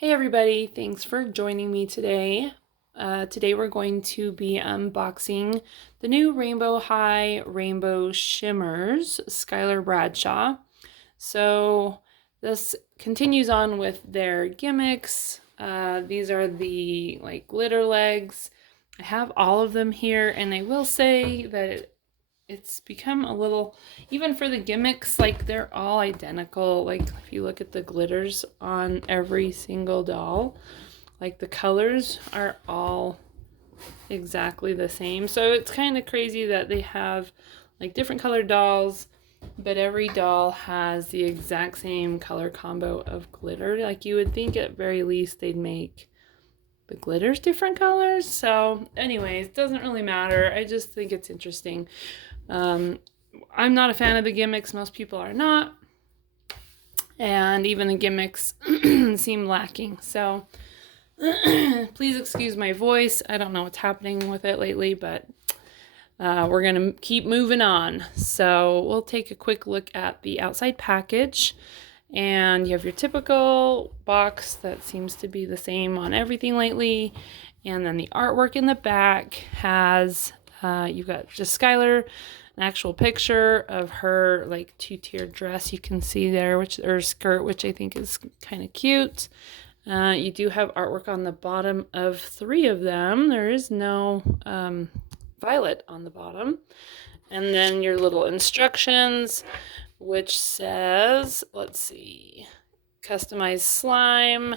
Hey everybody, thanks for joining me today. Today we're going to be unboxing the new Rainbow High Rainbow Shimmers Skyler Bradshaw. So this continues on with their gimmicks. These are the glitter legs. I have all of them here, and I will say that it's become a little, even for the gimmicks, like they're all identical. Like if you look at the glitters on every single doll, like the colors are all exactly the same. So it's kind of crazy that they have like different colored dolls, but every doll has the exact same color combo of glitter. Like you would think at very least they'd make the glitters different colors. So anyways, doesn't really matter. I just think it's interesting. I'm not a fan of the gimmicks. Most people are not. And even the gimmicks seem lacking. So please excuse my voice. I don't know what's happening with it lately, but we're going to keep moving on. So we'll take a quick look at the outside package. And you have your typical box that seems to be the same on everything lately. And then the artwork in the back has, you've got just Skyler, an actual picture of her like two-tiered dress you can see there, or skirt, which I think is kind of cute. You do have artwork on the bottom of 3 of them. There is no violet on the bottom. And then your little instructions, which says, let's see, customize slime,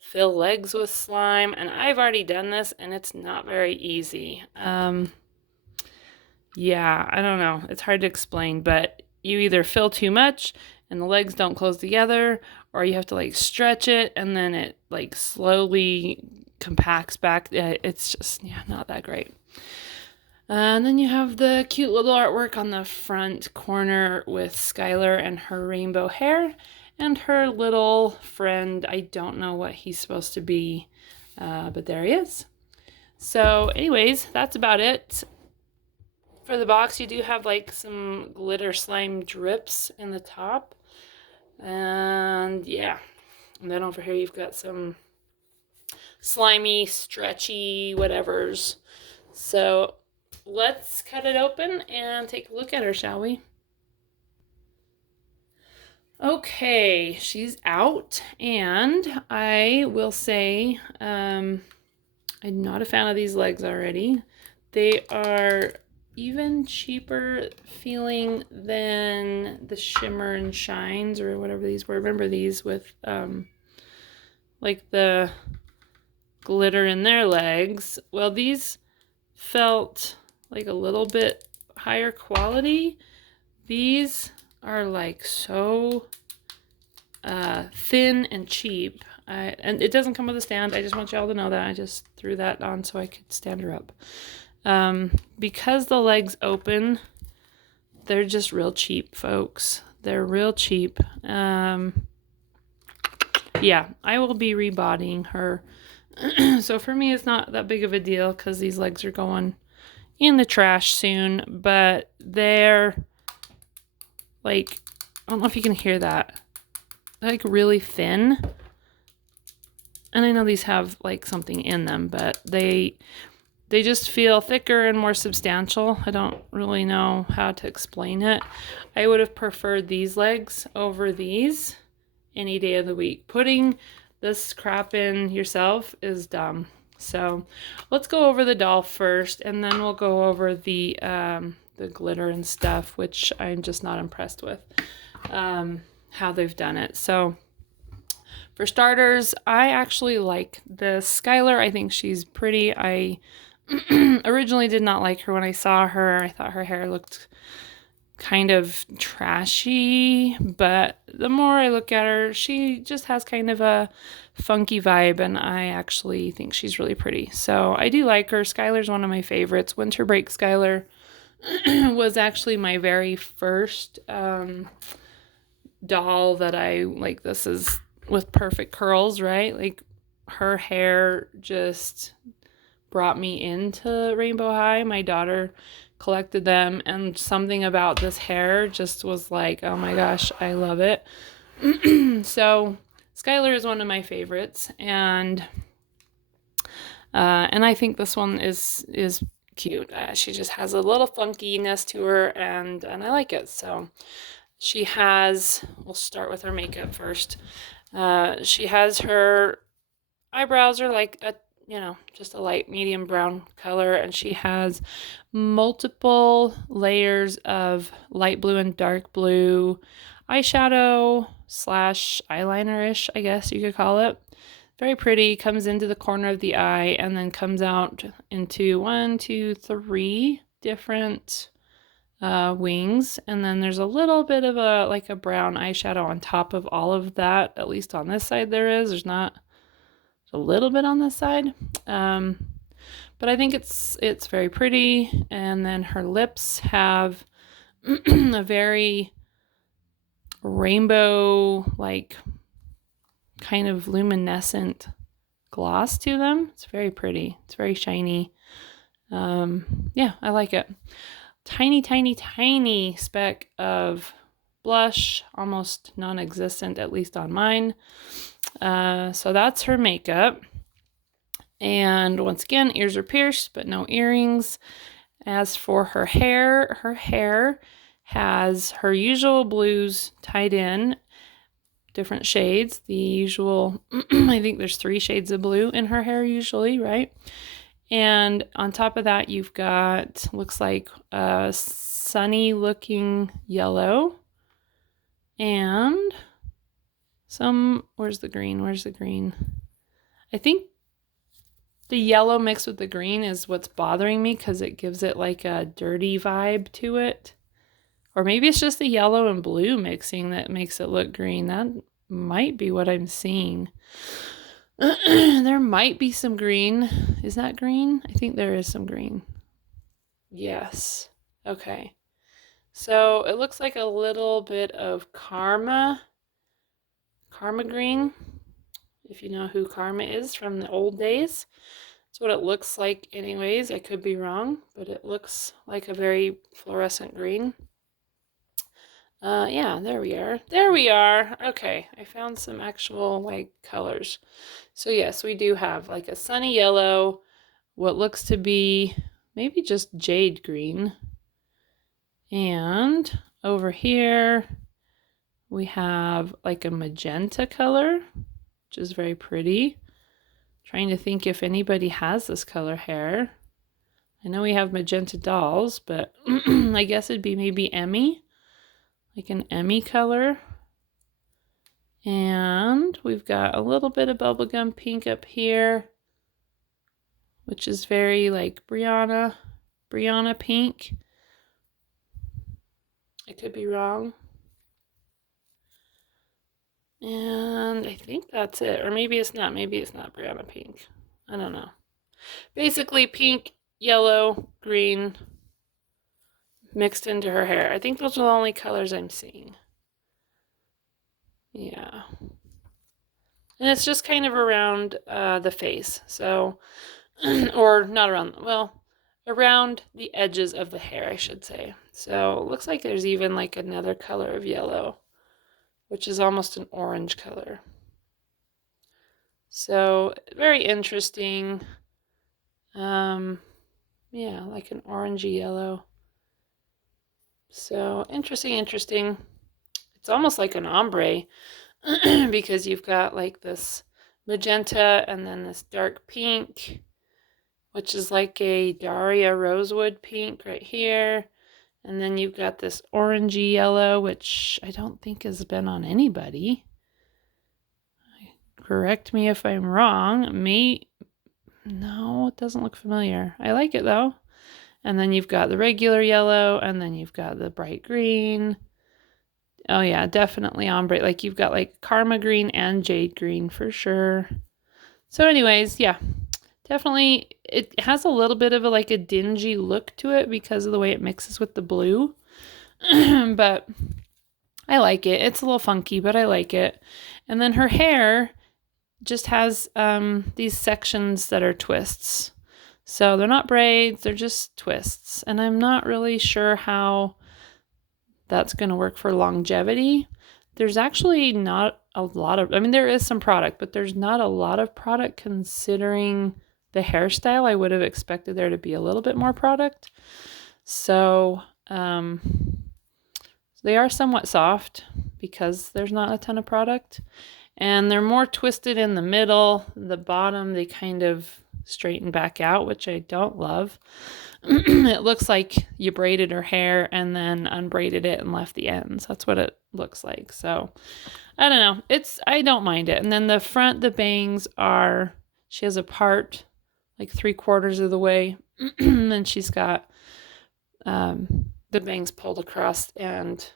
fill legs with slime, and I've already done this and it's not very easy. Yeah, I don't know. It's hard to explain, but you either fill too much and the legs don't close together, or you have to like stretch it and then it like slowly compacts back. It's just, not that great. And then you have the cute little artwork on the front corner with Skyler and her rainbow hair and her little friend. I don't know what he's supposed to be, but there he is. So anyways, that's about it. For the box, you do have like some glitter slime drips in the top. And yeah, and then over here you've got some slimy, stretchy whatevers. So let's cut it open and take a look at her, shall we? Okay, she's out, and I will say I'm not a fan of these legs already. They are even cheaper feeling than the Shimmer and Shines or whatever these were. Remember these with like the glitter in their legs? Well, these felt like a little bit higher quality. These are like so thin and cheap. And it doesn't come with a stand. I just want y'all to know that. I just threw that on so I could stand her up. Because the legs open, they're just real cheap, folks. They're real cheap. Yeah, I will be rebodying her. So for me, it's not that big of a deal because these legs are going in the trash soon. But they're like, I don't know if you can hear that. They're like really thin. And I know these have like something in them, but they just feel thicker and more substantial. I don't really know how to explain it. I would have preferred these legs over these any day of the week. Putting this crap in yourself is dumb. So let's go over the doll first, and then we'll go over the glitter and stuff, which I'm just not impressed with how they've done it. So for starters, I actually like the Skyler. I think she's pretty. I originally did not like her when I saw her. I thought her hair looked kind of trashy, but the more I look at her, she just has kind of a funky vibe, and I actually think she's really pretty. So I do like her. Skyler's one of my favorites. Winter Break Skyler was actually my very first doll that I like. This is with perfect curls, right? Like her hair just brought me into Rainbow High. My daughter collected them, and something about this hair just was like, oh my gosh, I love it. So Skyler is one of my favorites, and I think this one is cute. She just has a little funkiness to her, and I like it. So she has, we'll start with her makeup first. She has her eyebrows are like a, just a light medium brown color, and she has multiple layers of light blue and dark blue eyeshadow slash eyeliner-ish, I guess you could call it. Very pretty, comes into the corner of the eye and then comes out into 1, 2, 3 different wings, and then there's a little bit of a brown eyeshadow on top of all of that. At least on this side there's not a little bit on this side, but I think it's very pretty. And then her lips have a very rainbow, like kind of luminescent gloss to them. It's very pretty. It's very shiny. Yeah, I like it. Tiny, tiny, tiny speck of blush, almost non-existent, at least on mine. So that's her makeup. And once again, ears are pierced, but no earrings. As for her hair has her usual blues tied in, different shades. The usual, I think there's 3 shades of blue in her hair usually, right? And on top of that, you've got, looks like a sunny looking yellow and where's the green? I think the yellow mixed with the green is what's bothering me, because it gives it like a dirty vibe to it. Or maybe it's just the yellow and blue mixing that makes it look green. That might be what I'm seeing. There might be some green. Is that green? I think there is some green. Yes. Okay. So it looks like a little bit of Karma green, if you know who Karma is from the old days. That's what it looks like anyways. I could be wrong, but it looks like a very fluorescent green. Yeah, there we are. Okay, I found some actual like colors. So yes, we do have like a sunny yellow, what looks to be maybe just jade green, and over here we have like a magenta color, which is very pretty. Trying to think if anybody has this color hair. I know we have magenta dolls, but I guess it'd be maybe Emmy, like an Emmy color. And we've got a little bit of bubblegum pink up here, which is very like Brianna pink. I could be wrong. And I think that's it. Or maybe it's not. Maybe it's not Brianna pink. I don't know. Basically pink, yellow, green mixed into her hair. I think those are the only colors I'm seeing. Yeah. And it's just kind of around the face. So, or not around, well, around the edges of the hair, I should say. So it looks like there's even like another color of yellow, which is almost an orange color. So very interesting. Yeah, like an orangey yellow. So interesting. It's almost like an ombre because you've got like this magenta and then this dark pink, which is like a Daria rosewood pink right here. And then you've got this orangey yellow, which I don't think has been on anybody. Correct me if I'm wrong. No, it doesn't look familiar. I like it though. And then you've got the regular yellow, and then you've got the bright green. Oh yeah, definitely ombre. Like you've got like Karma green and jade green for sure. So anyways, yeah, definitely it has a little bit of like a dingy look to it because of the way it mixes with the blue. But I like it. It's a little funky, but I like it. And then her hair just has these sections that are twists. So they're not braids, they're just twists. And I'm not really sure how that's going to work for longevity. There's actually not a lot of, I mean, there is some product, but there's not a lot of product considering the hairstyle. I would have expected there to be a little bit more product. So, they are somewhat soft because there's not a ton of product. And they're more twisted in the middle. The bottom, they kind of straighten back out, which I don't love. It looks like you braided her hair and then unbraided it and left the ends. That's what it looks like. So I don't know. I don't mind it. And then the front, the bangs are, she has a part like 3/4 of the way. And she's got the bangs pulled across and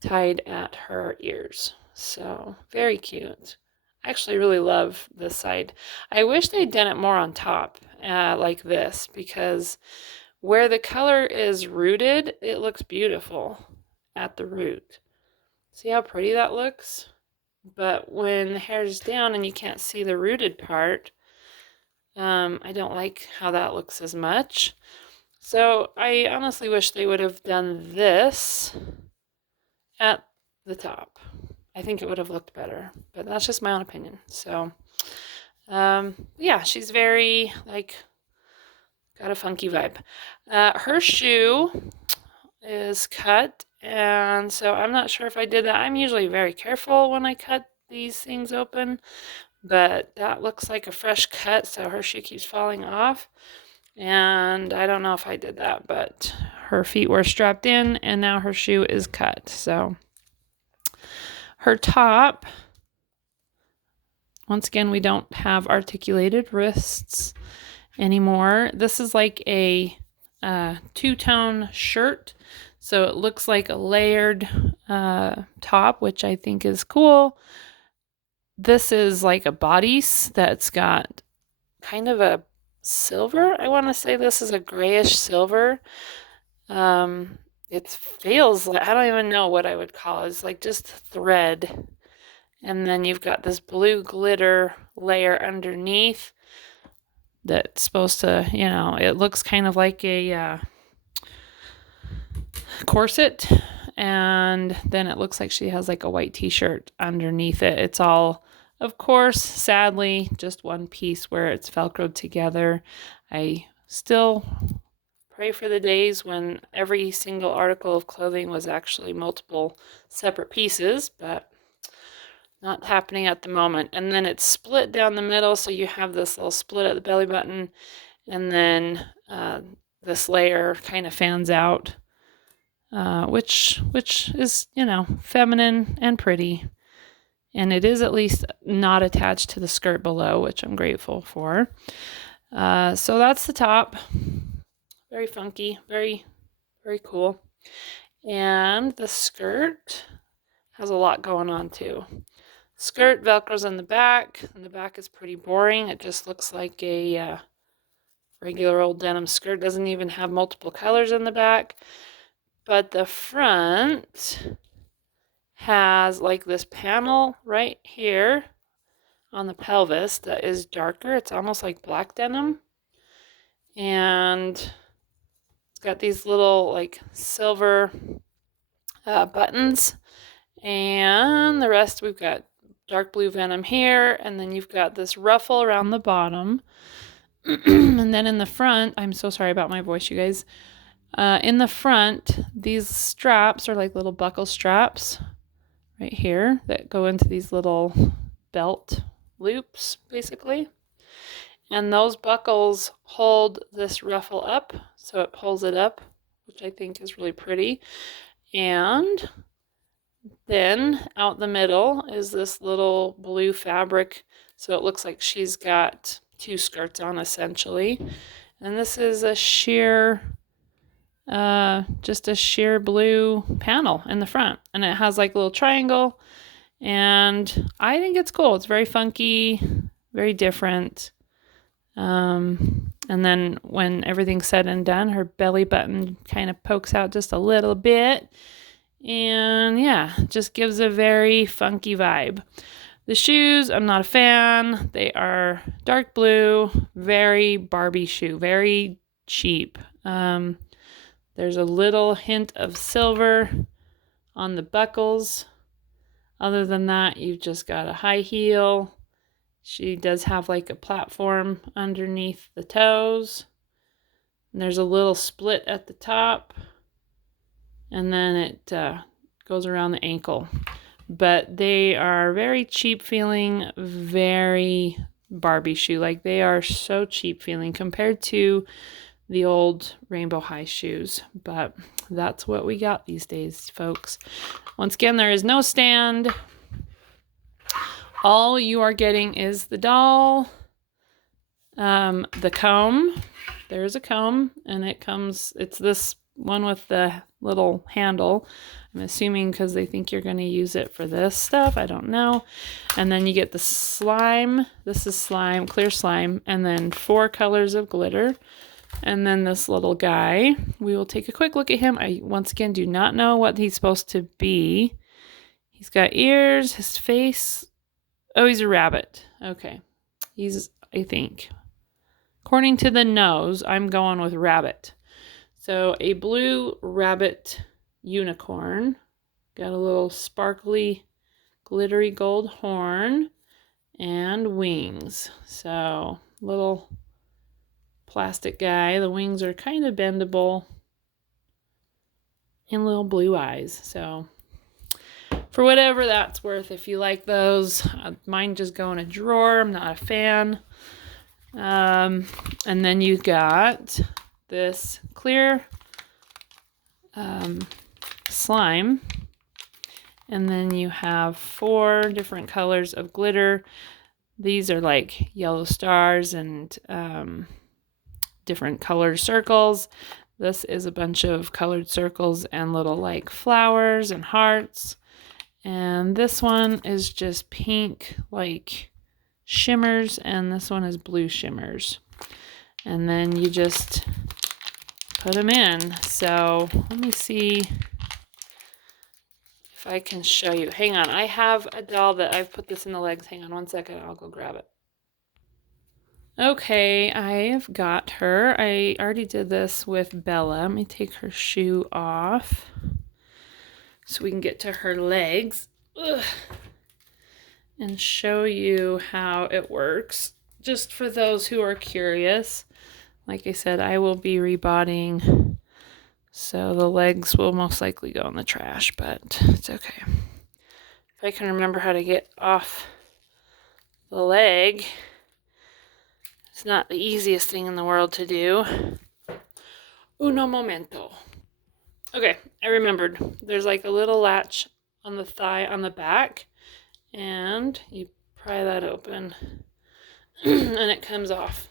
tied at her ears. So very cute. I actually really love this side. I wish they'd done it more on top, like this, because where the color is rooted, it looks beautiful at the root. See how pretty that looks? But when the hair's down and you can't see the rooted part, I don't like how that looks as much. So I honestly wish they would have done this at the top. I think it would have looked better, but that's just my own opinion. So, yeah, she's very, like, got a funky vibe. Her shoe is cut, and so I'm not sure if I did that. I'm usually very careful when I cut these things open, but that looks like a fresh cut, so her shoe keeps falling off. And I don't know if I did that, but her feet were strapped in, and now her shoe is cut. So her top, once again, we don't have articulated wrists anymore. This is like a two-tone shirt, so it looks like a layered top, which I think is cool. This is like a bodice that's got kind of a silver. I want to say this is a grayish silver. It feels like, I don't even know what I would call it. It's like just thread. And then you've got this blue glitter layer underneath that's supposed to, you know, it looks kind of like a corset. And then it looks like she has like a white t-shirt underneath it. It's all, of course, sadly, just one piece where it's Velcroed together. I still pray for the days when every single article of clothing was actually multiple separate pieces, but not happening at the moment. And then it's split down the middle, so you have this little split at the belly button, and then this layer kind of fans out, which is, you know, feminine and pretty. And it is at least not attached to the skirt below, which I'm grateful for. So that's the top. Very funky, very, very cool. And the skirt has a lot going on too. Skirt Velcros in the back, and the back is pretty boring. It just looks like a regular old denim skirt. Doesn't even have multiple colors in the back. But the front has like this panel right here on the pelvis that is darker. It's almost like black denim. And it's got these little like silver buttons. And the rest, we've got dark blue denim here. And then you've got this ruffle around the bottom. And then in the front, I'm so sorry about my voice, you guys. In the front, these straps are like little buckle straps right here that go into these little belt loops, basically. And those buckles hold this ruffle up, so it pulls it up, which I think is really pretty. And then out the middle is this little blue fabric, so it looks like she's got two skirts on essentially. And this is a sheer, just a sheer blue panel in the front, and it has like a little triangle, and I think it's cool. It's very funky, very different. And then when everything's said and done, her belly button kind of pokes out just a little bit, and yeah, just gives a very funky vibe. The shoes, I'm not a fan. They are dark blue, very Barbie shoe, very cheap. There's a little hint of silver on the buckles. Other than that, you've just got a high heel. She does have like a platform underneath the toes. And there's a little split at the top. And then it goes around the ankle. But they are very cheap feeling, very Barbie shoe. Like they are so cheap feeling compared to the old Rainbow High shoes. But that's what we got these days, folks. Once again, there is no stand. All you are getting is the doll, the comb. There's a comb, and it's this one with the little handle. I'm assuming because they think you're going to use it for this stuff. I don't know. And then you get the slime. This is slime, clear slime, and then 4 colors of glitter. And then this little guy. We will take a quick look at him. I, once again, do not know what he's supposed to be. He's got ears, his face. Oh, he's a rabbit. Okay. He's, I think, according to the nose, I'm going with rabbit. So a blue rabbit unicorn. Got a little sparkly, glittery gold horn and wings. So little plastic guy. The wings are kind of bendable and little blue eyes. So for whatever that's worth, if you like those, mine just go in a drawer. I'm not a fan. And then you got this clear slime, and then you have 4 different colors of glitter. These are like yellow stars and different colored circles. This is a bunch of colored circles and little like flowers and hearts. And this one is just pink like shimmers, and this one is blue shimmers. And then you just put them in. So let me see if I can show you. Hang on, I have a doll that I've put this in the legs. Hang on one second, I'll go grab it. Okay, I've got her. I already did this with Bella. Let me take her shoe off so we can get to her legs. Ugh. And show you how it works. Just for those who are curious. Like I said, I will be rebotting, so the legs will most likely go in the trash, but it's okay. If I can remember how to get off the leg, it's not the easiest thing in the world to do. Uno momento. Okay, I remembered. There's like a little latch on the thigh on the back, and you pry that open, and it comes off.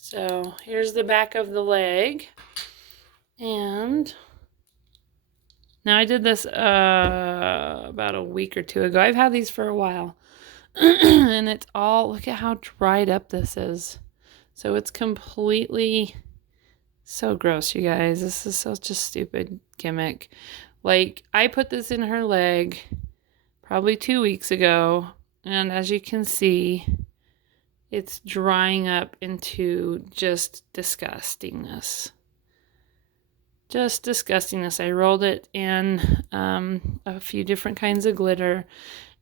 So here's the back of the leg, and now I did this about a week or 2 ago. I've had these for a while, and it's all, look at how dried up this is. So it's completely, so gross, you guys. This is such a stupid gimmick. Like, I put this in her leg probably 2 weeks ago, and as you can see, it's drying up into just disgustingness. Just disgustingness. I rolled it in a few different kinds of glitter,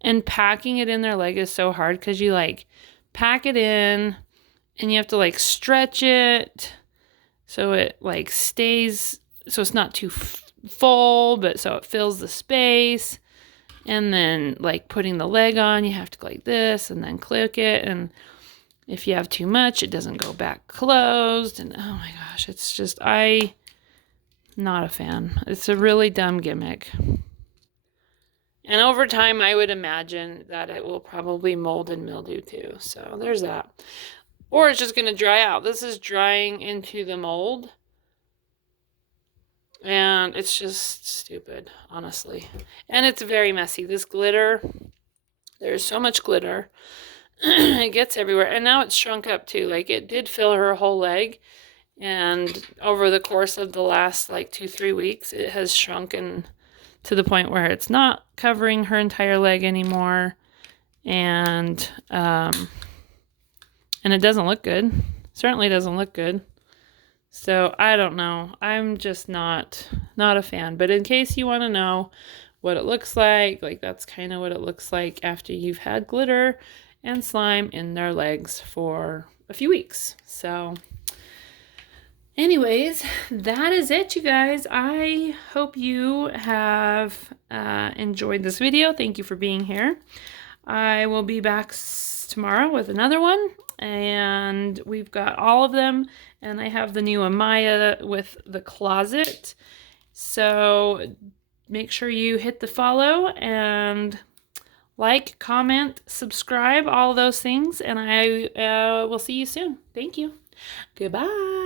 and packing it in their leg is so hard because you like pack it in and you have to like stretch it so it like stays, so it's not too full, but so it fills the space. And then like putting the leg on, you have to go like this and then click it, and if you have too much, it doesn't go back closed. And oh my gosh, it's just, not a fan. It's a really dumb gimmick. And over time, I would imagine that it will probably mold and mildew too. So there's that. Or it's just going to dry out. This is drying into the mold. And it's just stupid, honestly. And it's very messy. This glitter, there's so much glitter. It gets everywhere, and now it's shrunk up too. Like, it did fill her whole leg, and over the course of the last like 2-3 weeks, it has shrunken to the point where it's not covering her entire leg anymore, and it doesn't look good. Certainly doesn't look good. So I don't know. I'm just not a fan. But in case you want to know what it looks like. Like, that's kind of what it looks like after you've had glitter and slime in their legs for a few weeks. So anyways, that is it, you guys. I hope you have enjoyed this video. Thank you for being here. I will be back tomorrow with another one, and we've got all of them, and I have the new Amaya with the closet. So make sure you hit the follow and like, comment, subscribe, all those things, and I will see you soon. Thank you. Goodbye.